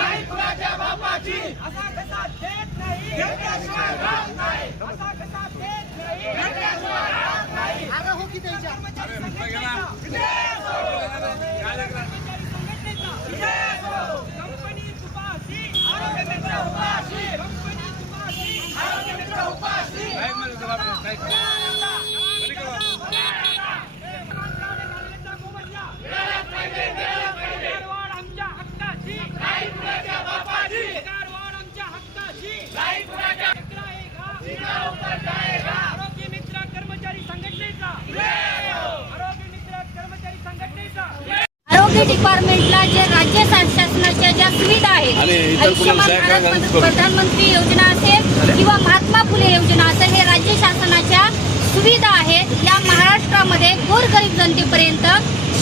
हक्काची असा कसा देत नाही असा कसा देत नाही कर्मचारी संघटनेचा कर्मचारी संघटनेचा कंपनी तुपाशी आरोग्य मित्र उपाशी कंपनी तुपाशी आरोग्य मित्र उपाशी पगारवाढ आमच्या हक्काची पगारवाढ आमच्या हक्काची जिंकला आहे का? आरोग्य मित्र कर्मचारी संघटनेचा आरोग्य मित्र कर्मचारी संघटनेचा आरोग्य डिपार्टमेंटला जे राज्य शासनाच्या ज्या सुविधा आहेत आयुष्यमान भारत मध- प्रधानमंत्री योजना असेल किंवा महात्मा फुले योजना असेल हे राज्य शासनाच्या सुविधा आहेत. या महाराष्ट्रामध्ये गोरगरीब जनतेपर्यंत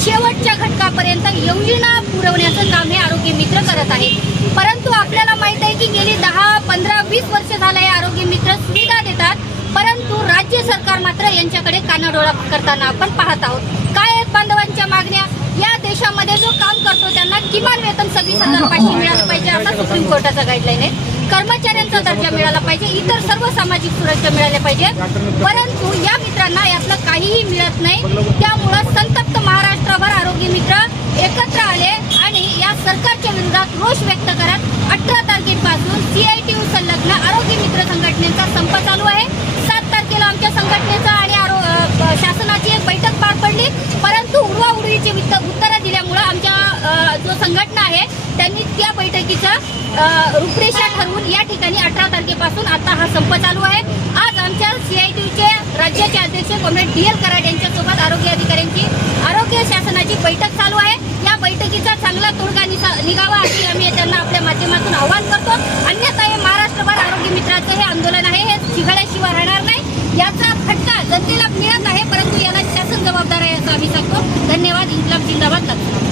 शेवटच्या घटकापर्यंत योजना पुरवण्याचं काम हे आरोग्य मित्र करत आहेत. परंतु आपल्याला माहीत आहे की गेली दहा पंधरा वीस वर्ष झालं हे आरोग्य मित्र सुविधा देतात. परंतु राज्य सरकार मात्र यांच्याकडे कानाडोळा करताना आपण पाहत आहोत. काय आहेत बांधवांच्या मागण्या? देशामध्ये जो काम करतो त्यांना किमान वेतन सव्वीस हजार पाचशे मिळालं पाहिजे असा सुप्रीम कोर्टाचा गाईडलाईन आहे. कर्मचाऱ्यांचा दर्जा मिळाला पाहिजे इतर सर्व सामाजिक सुरक्षा मिळाल्या पाहिजे. परंतु या मित्रांना यातलं काहीही मिळत नाही. त्यामुळं संतप्त महाराष्ट्रभर आरोग्य मित्र एकत्र आले आणि या सरकारच्या विरोधात रोष व्यक्त करत अठरा तारखेपासून सीआयटीयू सल्ला संघटना आहे त्यांनी त्या बैठकीचं रूपरेषा ठरवून या ठिकाणी अठरा तारखेपासून आता हा संप चालू आहे. आज आमच्या सीआयटीचे राज्याचे अध्यक्ष कॉम्रेड डी एल कराड यांच्यासोबत आरोग्य अधिकाऱ्यांची आरोग्य शासनाची बैठक चालू आहे. या बैठकीचा चांगला तोडगा निघावा अशी आम्ही त्यांना आपल्या माध्यमातून आवाहन करतो. अन्यथा हे महाराष्ट्रभर आरोग्य मित्राचं हे आंदोलन आहे. हे शिघाड्याशिवाय राहणार नाही. याचा फटका जनतेला मिळत आहे परंतु याला शासन जबाबदार आहे असं आम्ही सांगतो. धन्यवाद. इन्कलाब जिंदाबाद. लक्षात